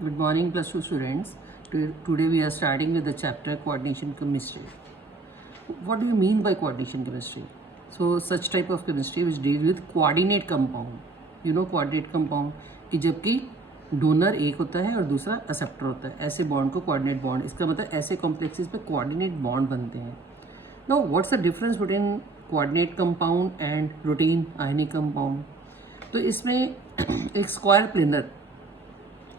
Good morning, plus two students. Today we are starting with the chapter coordination chemistry. What do you mean by coordination chemistry? So, such type of chemistry which deal with coordinate compound. You know coordinate compound कि जबकि donor एक होता है और दूसरा acceptor होता है, ऐसे बॉन्ड को कोऑर्डिनेट बॉन्ड, इसका मतलब ऐसे कॉम्प्लेक्सेस पे कोऑर्डिनेट बॉन्ड बनते हैं. Now what's the difference between coordinate compound and routine ionic compound? तो इसमें एक स्क्वायर प्लेनर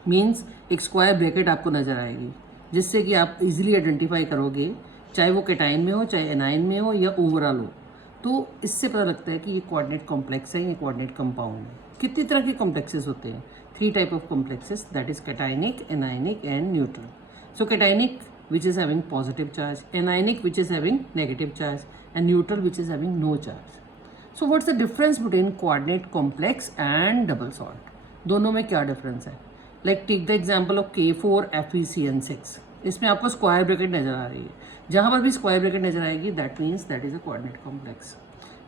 मीन्स एक स्क्वायर ब्रैकेट आपको नज़र आएगी, जिससे कि आप इजीली आइडेंटिफाई करोगे, चाहे वो कैटाइन में हो, चाहे एनाइन में हो या ओवरऑल हो. तो इससे पता लगता है कि ये कोऑर्डिनेट कॉम्प्लेक्स है, ये कोऑर्डिनेट कंपाउंड है. कितनी तरह के कॉम्प्लेक्सेस होते हैं? 3 type of complexes, that is cationic, anionic and neutral. So cationic which is having positive charge, anionic which is having negative charge, and neutral which is having no charge. So what's the difference between coordinate complex and double salt? दोनों में क्या difference है? Like take the example of K4FeCN6. इसमें आपको square bracket नजर आ रही है. जहां पर भी स्क्वायर ब्रैकेट नजर आएगी that means that is a coordinate complex.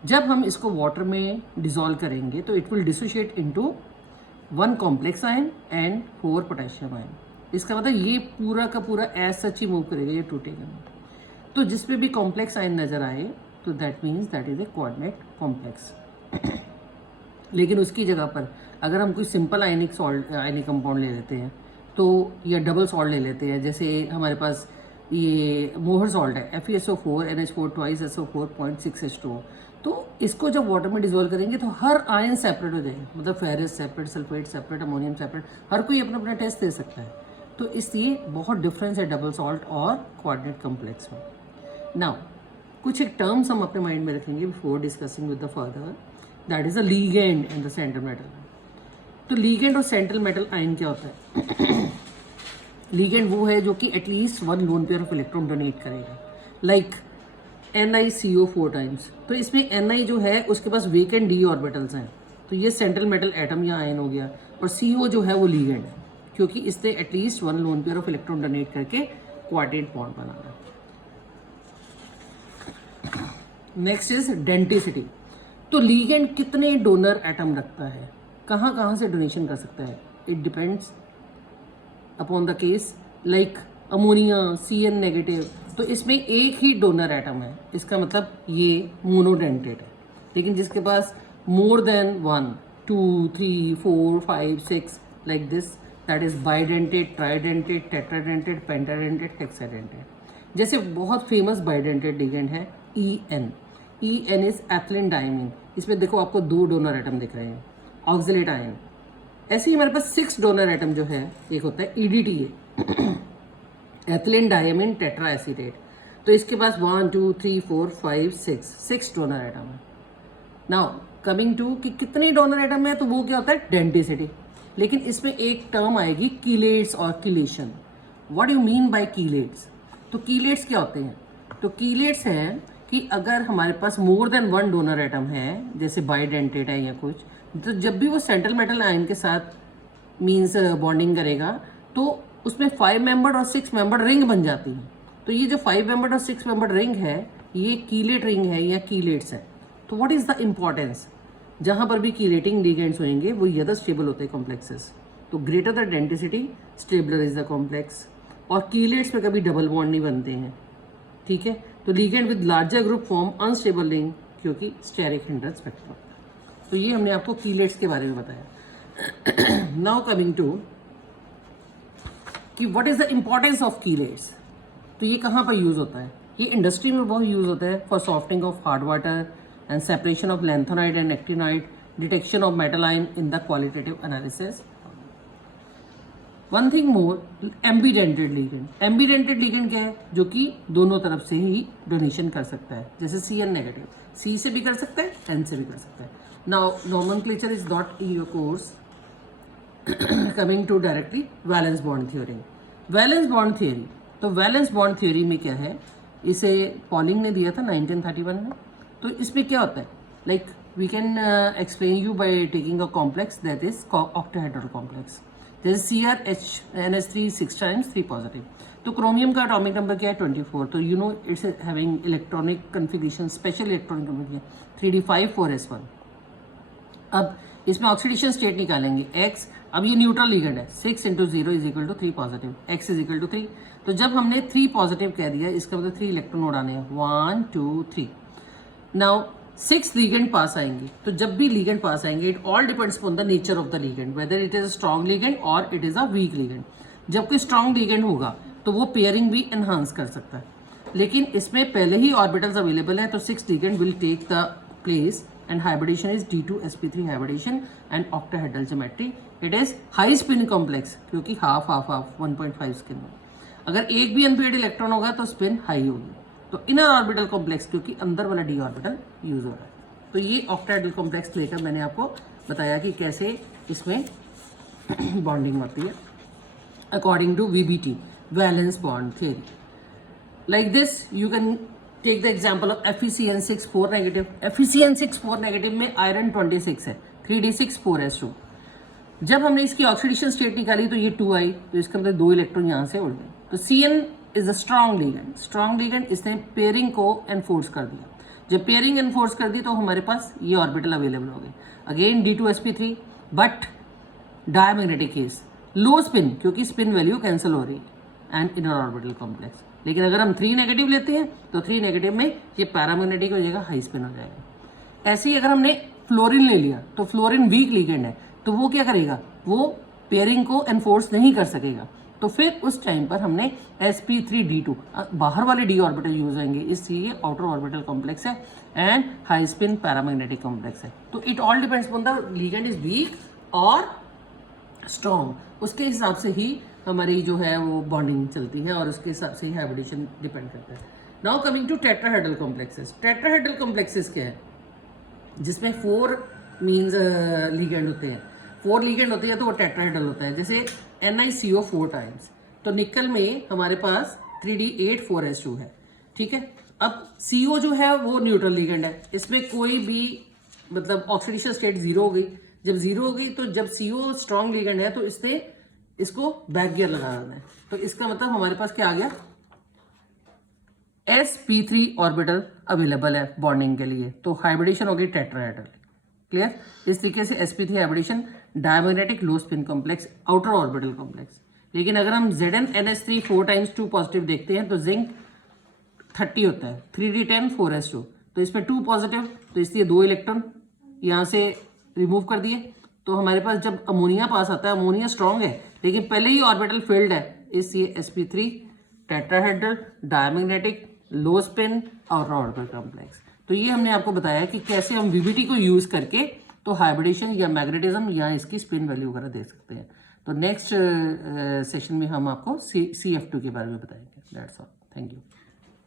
जब हम इसको वाटर में डिसॉल्व करेंगे तो it will dissociate into 1 complex ion and 4 potassium ion. इसका मतलब ये पूरा का पूरा ऐसा सच ही मूव करेगा, ये टूटेगा नहीं. तो जिसपे भी कॉम्प्लेक्स आयन नजर आए तो that means that is a coordinate complex. लेकिन उसकी जगह पर अगर हम कोई simple ionic salt, ionic compound ले लेते हैं तो, या डबल सॉल्ट ले लेते हैं, जैसे हमारे पास ये मोहर सॉल्ट है FeSO4 NH4 2 SO4.6H2O. तो इसको जब वाटर में डिजोल्व करेंगे तो हर आयन सेपरेट हो जाएगा, मतलब ferrous separate, sulphate separate, ammonium separate, हर कोई अपना अपना टेस्ट दे सकता है. तो इसलिए बहुत डिफरेंस है डबल सॉल्ट और कोऑर्डिनेट कॉम्प्लेक्स में. नाउ कुछ एक टर्म्स हम अपने माइंड में रखेंगे before discussing with the further, that is a ligand and the central metal. तो लीगेंड और सेंट्रल मेटल आयन क्या होता है? लीगेंड वो है जो कि at least 1 lone pair of electron donate करेगा, लाइक NiCO4 टाइम्स. तो इसमें Ni जो है उसके पास वेकेंट d ऑर्बिटल्स हैं, तो ये सेंट्रल मेटल एटम या आयन हो गया. और CO जो है वो लीगेंड है, क्योंकि इससे at least 1 lone pair of electron donate करके कोऑर्डिनेट बॉन्ड बनाना. Next is denticity. तो लीगेंड कितने डोनर एटम रखता है, कहाँ कहाँ से डोनेशन कर सकता है? It depends upon the case. Like ammonia CN negative, तो इसमें एक ही डोनर एटम है, इसका मतलब ये मोनोडेंटेड है. लेकिन जिसके पास more than 1 2 3 4 5 6 like this, that is bidentate, tridentate, tetradentate, pentadentate, hexadentate. जैसे बहुत फेमस बाइडेंटेड लीगेंड है EN. EN is ethylene diamine. इसमें देखो आपको 2 डोनर एटम दिख रहे हैं, ऑक्सिलेट आयन. ऐसे ही हमारे पास 6 डोनर एटम जो है, एक होता है EDTA, ethylene diamine tetra acetate. तो इसके पास 1 2 3 4 5 6 डोनर एटम है. नाउ कमिंग टू कि कितने डोनर एटम है, तो वो क्या होता है? डेंटिसिटी. लेकिन इसमें एक टर्म आएगी कीलेट्स और कीलेशन. What you mean by chelates? तो कीलेट्स क्या होते हैं? तो कीलेट्स हैं कि अगर हमारे पास मोर देन 1 डोनर एटम है, जैसे बाइडेंटेड है या कुछ, तो जब भी वो सेंट्रल मेटल आयन के साथ मीन्स बॉन्डिंग करेगा तो उसमें 5 मेंबर और 6 मेंबर रिंग बन जाती है. तो ये जो 5 मेंबर और 6 मेंबर रिंग है, ये कीलेट रिंग है या कीलेट्स है. तो व्हाट इज द इम्पॉर्टेंस? जहां पर भी कीलेटिंग लिगेंड्स होंगे वो ज़्यादा स्टेबल होते हैं कॉम्प्लेक्सेस. तो greater the denticity stabler is the complex. और कीलेट्स में कभी डबल बॉन्ड नहीं बनते हैं, ठीक है. तो ligand with larger group form unstable ring, क्योंकि स्टेरिक हिंड्रेंस फैक्टर. तो ये हमने आपको कीलेट्स के बारे में बताया. नाउ कमिंग टू कि what is the importance of chelates. तो ये कहाँ पर यूज होता है? ये इंडस्ट्री में बहुत यूज होता है for softening of hard water and separation of lanthanide and actinide, detection of metal ion in the qualitative analysis. One thing more, ambidentate ligand. Ambidentate ligand क्या है? जो कि दोनों तरफ से ही डोनेशन कर सकता है, जैसे CN नेगेटिव, C से भी कर सकता है, N से भी कर सकता है. Now nomenclature is not in your course. Coming to directly valence bond theory. Valence bond theory. तो valence bond theory में क्या है? इसे पॉलिंग ने दिया था 1931 में. तो इसमें क्या होता है? Like we can explain you by taking a complex that is octahedral complex, जैसे CrNH3 6 टाइम्स 3 पॉजिटिव. तो क्रोमियम का एटॉमिक नंबर क्या है? 24. तो you know it's having electronic configuration, special electronic configuration 3d5 4s1. अब इसमें ऑक्सीडेशन स्टेट निकालेंगे x, अब ये न्यूट्रल लिगेंड है, 6 × 0 = 3 पॉजिटिव, x = 3। तो जब हमने 3 पॉजिटिव कह दिया, इसका मतलब 3 इलेक्ट्रॉन उड़ाने हैं, 1 2 3। नाउ 6 लिगेंड पास आएंगे, तो जब भी लिगेंड पास आएंगे, it all depends on the nature of the ligand, whether it is a strong ligand और it is a weak ligand. जब कोई स्ट्रॉन्ग लिगेंड होगा तो वो पेयरिंग भी एनहांस कर सकता है, लेकिन इसमें पहले ही ऑर्बिटल्स अवेलेबल है, तो 6 ligand will take the place and hybridization is D2sp3 hybridization and octahedral geometry. It is high spin complex क्योंकि हाफ 1.5 स्पिन में अगर एक भी अनपेयर्ड इलेक्ट्रॉन होगा तो स्पिन हाई होगी। तो इनर ऑर्बिटल कॉम्प्लेक्स क्योंकि अंदर वाला डी ऑर्बिटल यूज हो रहा है। तो ये ऑक्टाहेड्रल कॉम्प्लेक्स लेकर मैंने आपको बताया कि कैसे इसमें बॉन्डिंग होती है according to VBT, valence bond theory. Like this, you can take the example of FeCN6 4 negative. FeCN6 4 negative में आयरन 26 है, 3d6 4s2। जब हमने इसकी ऑक्सीडेशन स्टेट निकाली तो ये 2 आई, तो इसका मतलब 2 इलेक्ट्रॉन यहाँ से उड़ गए। तो Cn is a strong ligand, strong ligand, इसने पेयरिंग को एनफोर्स कर दिया। जब पेयरिंग एनफोर्स कर दी तो हमारे पास ये ऑर्बिटल अवेलेबल हो गए, again D2sp3 but diamagnetic case, low spin क्योंकि स्पिन वैल्यू कैंसिल हो रही है, एंड इनर ऑर्बिटल कॉम्प्लेक्स। लेकिन अगर हम 3 नेगेटिव लेते हैं तो 3 नेगेटिव में ये पैरामैग्नेटिक हो जाएगा, हाई स्पिन हो जाएगा। ऐसे ही अगर हमने फ्लोरीन ले लिया तो फ्लोरीन वीक लिगेंड है, तो वो क्या करेगा, वो पेयरिंग को एनफोर्स नहीं कर सकेगा। तो फिर उस टाइम पर हमने sp3d2 बाहर वाले डी ऑर्बिटल यूज होंगे, इसलिए आउटर ऑर्बिटल कॉम्प्लेक्स है and high spin paramagnetic complex है। तो it all depends on the ligand is weak और स्ट्रॉन्ग, उसके हिसाब से ही हमारी जो है वो बॉन्डिंग चलती है और उसके हिसाब से ही हाइब्रिडेशन डिपेंड करता है। Now coming to tetrahedral complexes. Tetrahedral complexes क्या है, जिसमें 4 मीन्स लिगेंड होते हैं, 4 लिगेंड होते हैं तो वो टेट्राहेड्रल होता है। जैसे NiCO 4 टाइम्स, तो निकल में हमारे पास 3d8 4s2 है, ठीक है। अब CO जो है वो न्यूट्रल लिगेंड है, इसमें कोई भी मतलब ऑक्सीडेशन स्टेट 0 हो गई। जब 0 हो गई तो जब CO स्ट्रॉन्ग लिगेंड है तो इसने इसको बैक गियर लगा देना है, तो इसका मतलब हमारे पास क्या आ गया, sp3 ऑर्बिटल अवेलेबल है बॉन्डिंग के लिए, तो हाइब्रिडेशन हो गई टेट्राहेड्रल। क्लियर? इस तरीके से sp3 hybridisation diamagnetic low spin complex, outer orbital complex. लेकिन अगर हम ZnNH3 4 टाइम्स 2 पॉजिटिव देखते हैं तो जिंक 30 होता है, 3d10 4s2, तो इसमें 2 पॉजिटिव, तो इसलिए 2 इलेक्ट्रॉन यहाँ से रिमूव कर दिए। तो हमारे पास जब अमोनिया पास आता है, अमोनिया स्ट्रॉन्ग है लेकिन पहले ही ऑर्बिटल फिल्ड है, इसलिए sp3 tetrahedral diamagnetic low spin और ऑर्बिटल कॉम्प्लेक्स। तो ये हमने आपको बताया कि कैसे हम VBT को यूज करके तो हाइब्रिडेशन या मैग्नेटिज्म या इसकी स्पिन वैल्यू वगैरह दे सकते हैं। तो नेक्स्ट सेशन में हम आपको CF2 के बारे में बताएंगे। That's all, thank you.